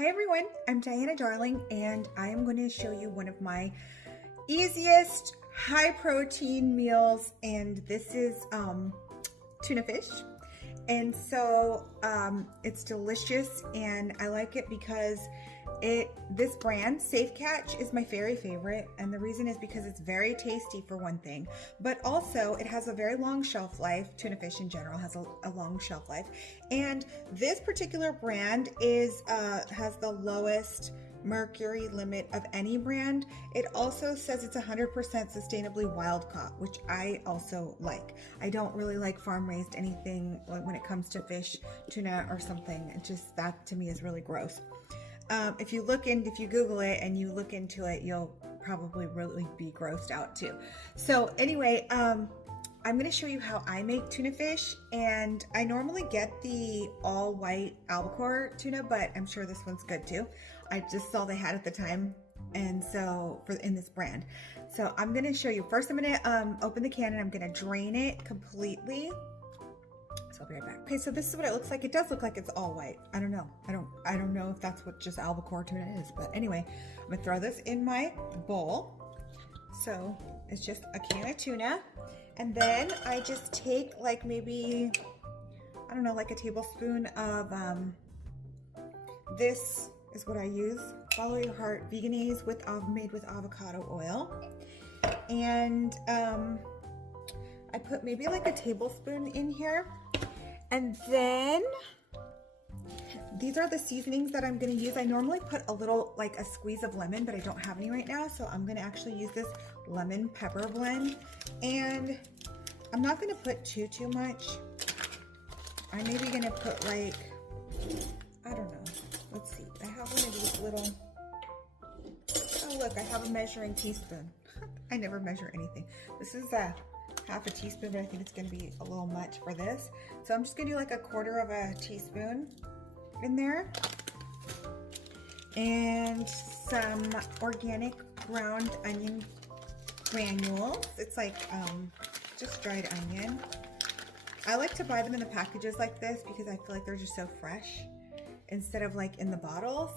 Hi everyone, I'm Diana Darling and I am going to show you one of my easiest high protein meals, and this is tuna fish. And so it's delicious and I like it because this brand, Safe Catch, is my very favorite, and the reason is because it's very tasty for one thing, but also it has a very long shelf life. Tuna fish in general has a long shelf life, and this particular brand has the lowest mercury limit of any brand. It also says it's 100% sustainably wild caught, which I also like. I don't really like farm raised anything when it comes to fish, tuna or something. It just, that to me is really gross. If you Google it and you look into it, you'll probably really be grossed out too. So anyway, I'm going to show you how I make tuna fish, and I normally get the all white albacore tuna, but I'm sure this one's good too. I just saw they had at the time, and so in this brand. So I'm going to show you. First, I'm going to open the can and I'm going to drain it completely. So I'll be right back. Okay, so this is what it looks like. It does look like it's all white. I don't know. I don't know if that's what just albacore tuna is, but anyway, I'm gonna throw this in my bowl. So it's just a can of tuna, and then I just take like maybe, I don't know, like a tablespoon of this is what I use. Follow your heart, Veganese made with avocado oil, and I put maybe like a tablespoon in here. And then these are the seasonings that I'm going to use. I normally put a little, like a squeeze of lemon, but I don't have any right now. So I'm going to actually use this lemon pepper blend. And I'm not going to put too much. I'm maybe going to put like, I don't know. Let's see. I have one of these little, oh look, I have a measuring teaspoon. I never measure anything. This is half a teaspoon, but I think it's going to be a little much for this. So I'm just going to do like a quarter of a teaspoon in there, and some organic ground onion granules. It's like just dried onion. I like to buy them in the packages like this because I feel like they're just so fresh instead of like in the bottles.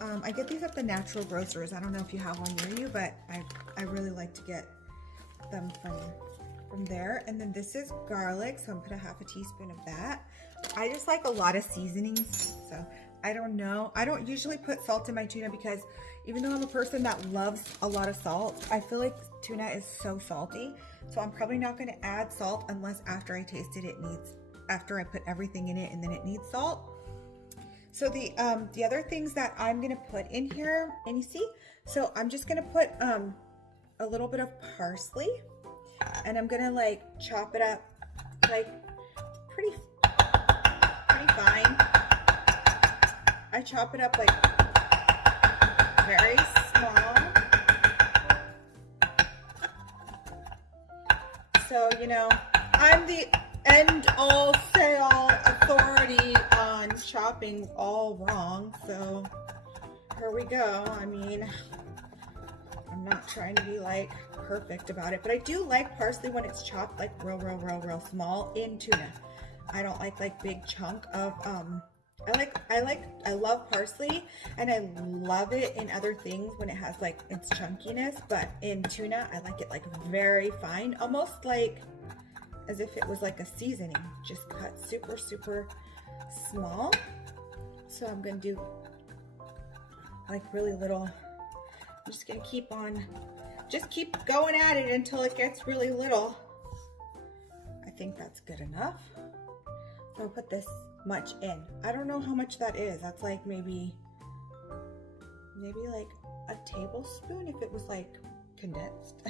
I get these at the natural grocers. I don't know if you have one near you, but I really like to get them from there. And then this is garlic, so I'm gonna put a half a teaspoon of that. I just like a lot of seasonings, so I don't know. I don't usually put salt in my tuna because even though I'm a person that loves a lot of salt, I feel like tuna is so salty. So I'm probably not gonna add salt unless after I tasted it after I put everything in it, and then it needs salt. So the other things that I'm gonna put in here, and you see, so I'm just gonna put a little bit of parsley, and I'm gonna like chop it up like pretty fine. I chop it up like very small. So, you know, I'm the end all say all authority on chopping all wrong. So here we go. I mean, I'm not trying to be like perfect about it, but I do like parsley when it's chopped like real small in tuna. I don't like big chunk of I love parsley, and I love it in other things when it has like its chunkiness, but in tuna I like it like very fine, almost like as if it was like a seasoning, just cut super small. So I'm gonna do like really little. I'm just gonna keep going at it until it gets really little. I think that's good enough. So I'll put this much in. I don't know how much that is. That's like maybe like a tablespoon if it was like condensed.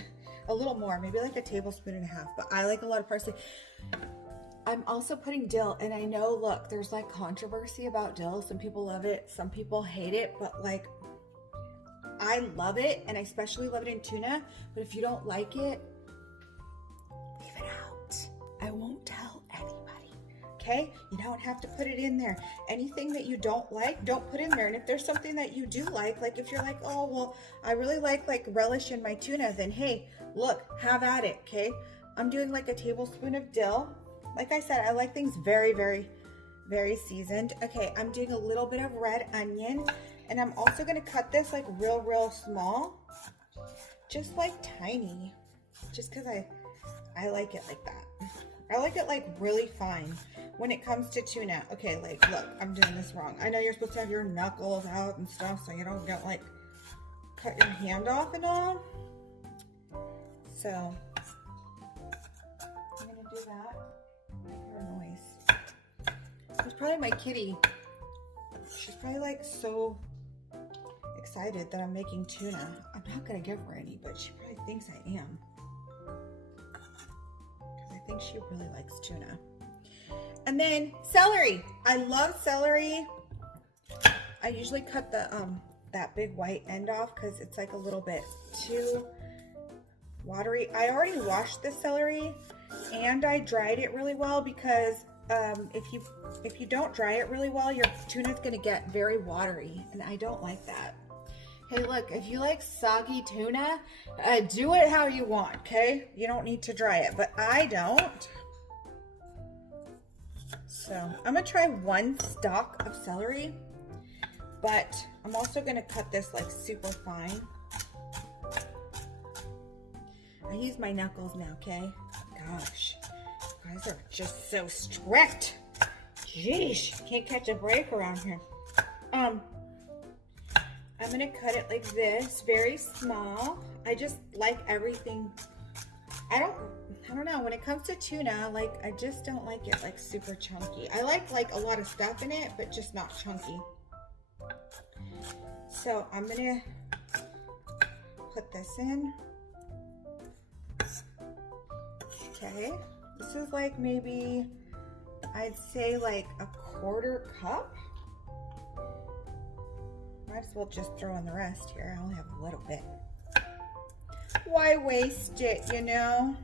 A little more, maybe like a tablespoon and a half, but I like a lot of parsley. I'm also putting dill, and I know, look, there's like controversy about dill. Some people love it, some people hate it, but like I love it, and I especially love it in tuna. But if you don't like it, leave it out. I won't tell anybody, okay? You don't have to put it in there. Anything that you don't like, don't put in there. And if there's something that you do like if you're like, oh, well, I really like relish in my tuna, then hey, look, have at it, okay? I'm doing like a tablespoon of dill. Like I said, I like things very very seasoned. Okay, I'm doing a little bit of red onion, and I'm also gonna cut this like real small, just like tiny, just because I like it like that. I like it like really fine when it comes to tuna. Okay, like look, I'm doing this wrong. I know you're supposed to have your knuckles out and stuff so you don't get like cut your hand off and all. So I'm gonna do that. I hear a noise. It's probably my kitty. She's probably like so excited that I'm making tuna. I'm not gonna give her any, but she probably thinks I am. Because I think she really likes tuna. And then celery. I love celery. I usually cut the that big white end off because it's like a little bit too watery. I already washed the celery and I dried it really well because if you don't dry it really well, your tuna is gonna get very watery, and I don't like that. Hey, look, if you like soggy tuna, do it how you want, okay? You don't need to dry it, but I don't. So I'm gonna try one stalk of celery, but I'm also gonna cut this like super fine. I use my knuckles now, okay? Gosh, you guys are just so strict. Jeez, can't catch a break around here. I'm gonna cut it like this, very small. I just like everything. I don't know, when it comes to tuna, like I just don't like it like super chunky. I like a lot of stuff in it, but just not chunky. So I'm gonna put this in. Okay, this is like maybe, I'd say like a quarter cup. Might as well just throw in the rest here. I only have a little bit. Why waste it, you know?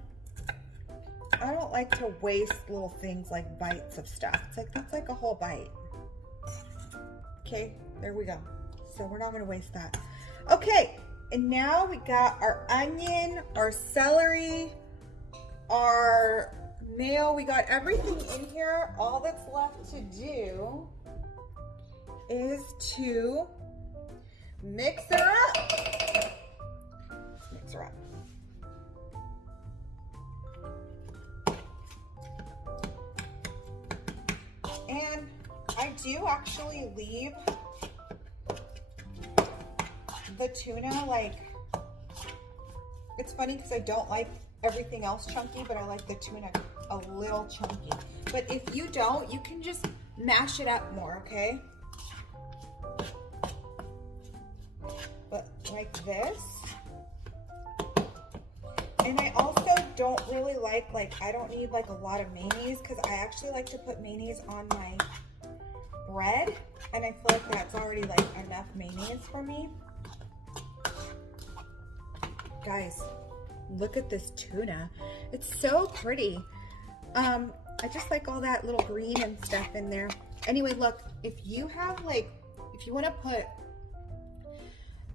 I don't like to waste little things like bites of stuff. It's like, that's like a whole bite. Okay, there we go. So we're not gonna waste that. Okay, and now we got our onion, our celery, our mayo. We got everything in here. All that's left to do is to mix her up. Let's mix her up. And I do actually leave the tuna, like, it's funny because I don't like everything else chunky, but I like the tuna a little chunky. But if you don't, you can just mash it up more, okay? But like this. And I also don't really like I don't need like a lot of mayonnaise because I actually like to put mayonnaise on my bread, and I feel like that's already like enough mayonnaise for me. Guys, look at this tuna. It's so pretty. I just like all that little green and stuff in there. Anyway, look, if you have like, if you want to put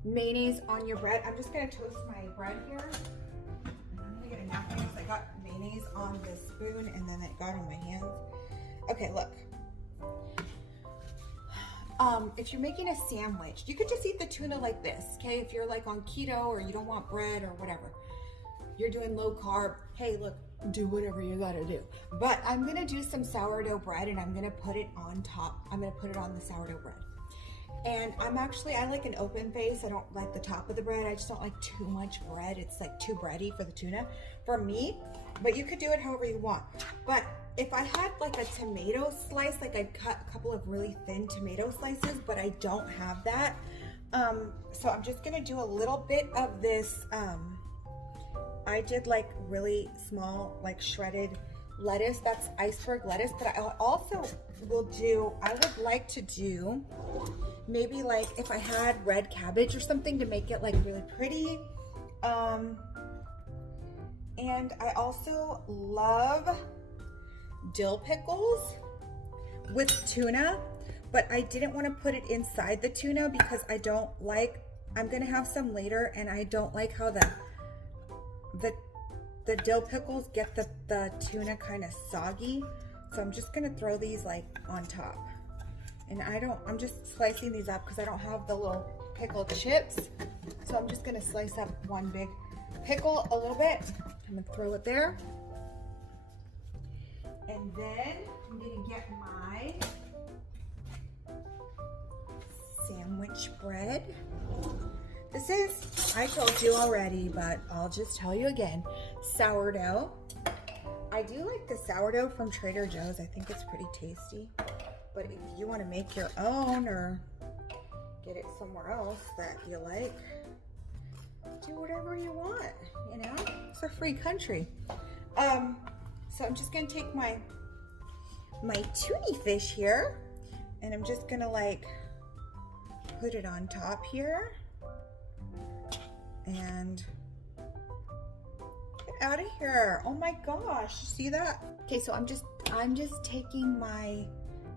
mayonnaise on your bread, I'm just gonna toast my bread here. And I'm gonna get a napkin because I got mayonnaise on the spoon and then it got on my hands. Okay, look. If you're making a sandwich, you could just eat the tuna like this, okay? If you're like on keto or you don't want bread or whatever, you're doing low carb, hey, look, do whatever you gotta do. But I'm gonna do some sourdough bread and I'm gonna put it on top. I'm gonna put it on the sourdough bread. And I like an open face. I don't like the top of the bread. I just don't like too much bread. It's like too bready for the tuna for me, but you could do it however you want. But if I had like a tomato slice, like I'd cut a couple of really thin tomato slices, but I don't have that. So I'm just gonna do a little bit of this. I did like really small, like shredded lettuce. That's iceberg lettuce, but I also I would like to do maybe like if I had red cabbage or something to make it like really pretty. And I also love dill pickles with tuna, but I didn't want to put it inside the tuna because I don't like, I'm gonna have some later and I don't like how the dill pickles get the tuna kind of soggy. So I'm just gonna throw these like on top. And I'm just slicing these up because I don't have the little pickle chips. So I'm just gonna slice up one big pickle a little bit. I'm gonna throw it there. And then I'm gonna get my sandwich bread. This is, I told you already, but I'll just tell you again, sourdough. I do like the sourdough from Trader Joe's. I think it's pretty tasty. But if you want to make your own or get it somewhere else that you like, do whatever you want, you know? It's a free country. So I'm just gonna take my tuna fish here, and I'm just gonna like put it on top here, and get out of here. Oh my gosh, see that? Okay, so I'm just taking my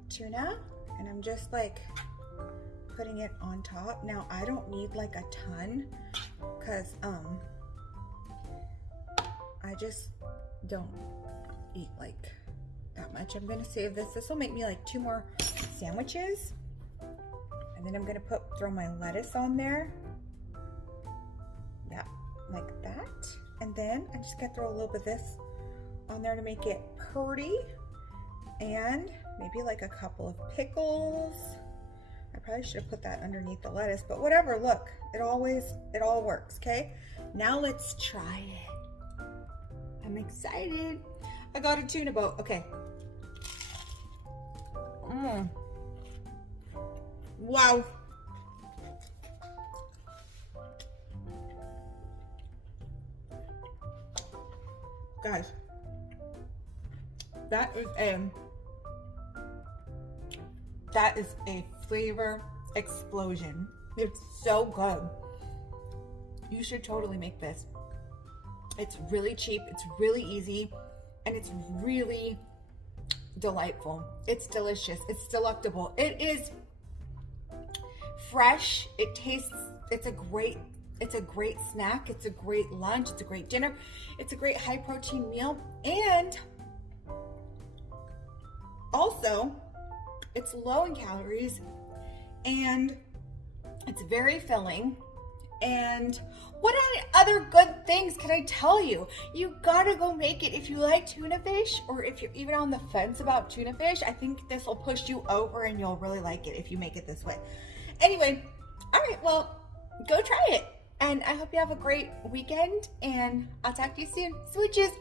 tuna and I'm just like putting it on top. Now I don't need like a ton because I just don't eat like that much. I'm gonna save this. This will make me like 2 more sandwiches, and then I'm gonna throw my lettuce on there. Yeah, like that. And then I'm just gonna throw a little bit of this on there to make it pretty, and maybe like a couple of pickles. I probably should have put that underneath the lettuce, but whatever, look, it all works, okay? Now let's try it. I'm excited. I got a tuna boat, okay. Wow. Guys, that is a flavor explosion. It's so good. You should totally make this. It's really cheap, it's really easy, and it's really delightful. It's delicious, it's delectable. It is fresh, it tastes, it's a great snack, it's a great lunch, it's a great dinner, it's a great high protein meal, and also it's low in calories, and it's very filling. And what other good things can I tell you? You gotta go make it if you like tuna fish, or if you're even on the fence about tuna fish. I think this will push you over and you'll really like it if you make it this way. Anyway, all right, well, go try it. And I hope you have a great weekend, and I'll talk to you soon. Smooches.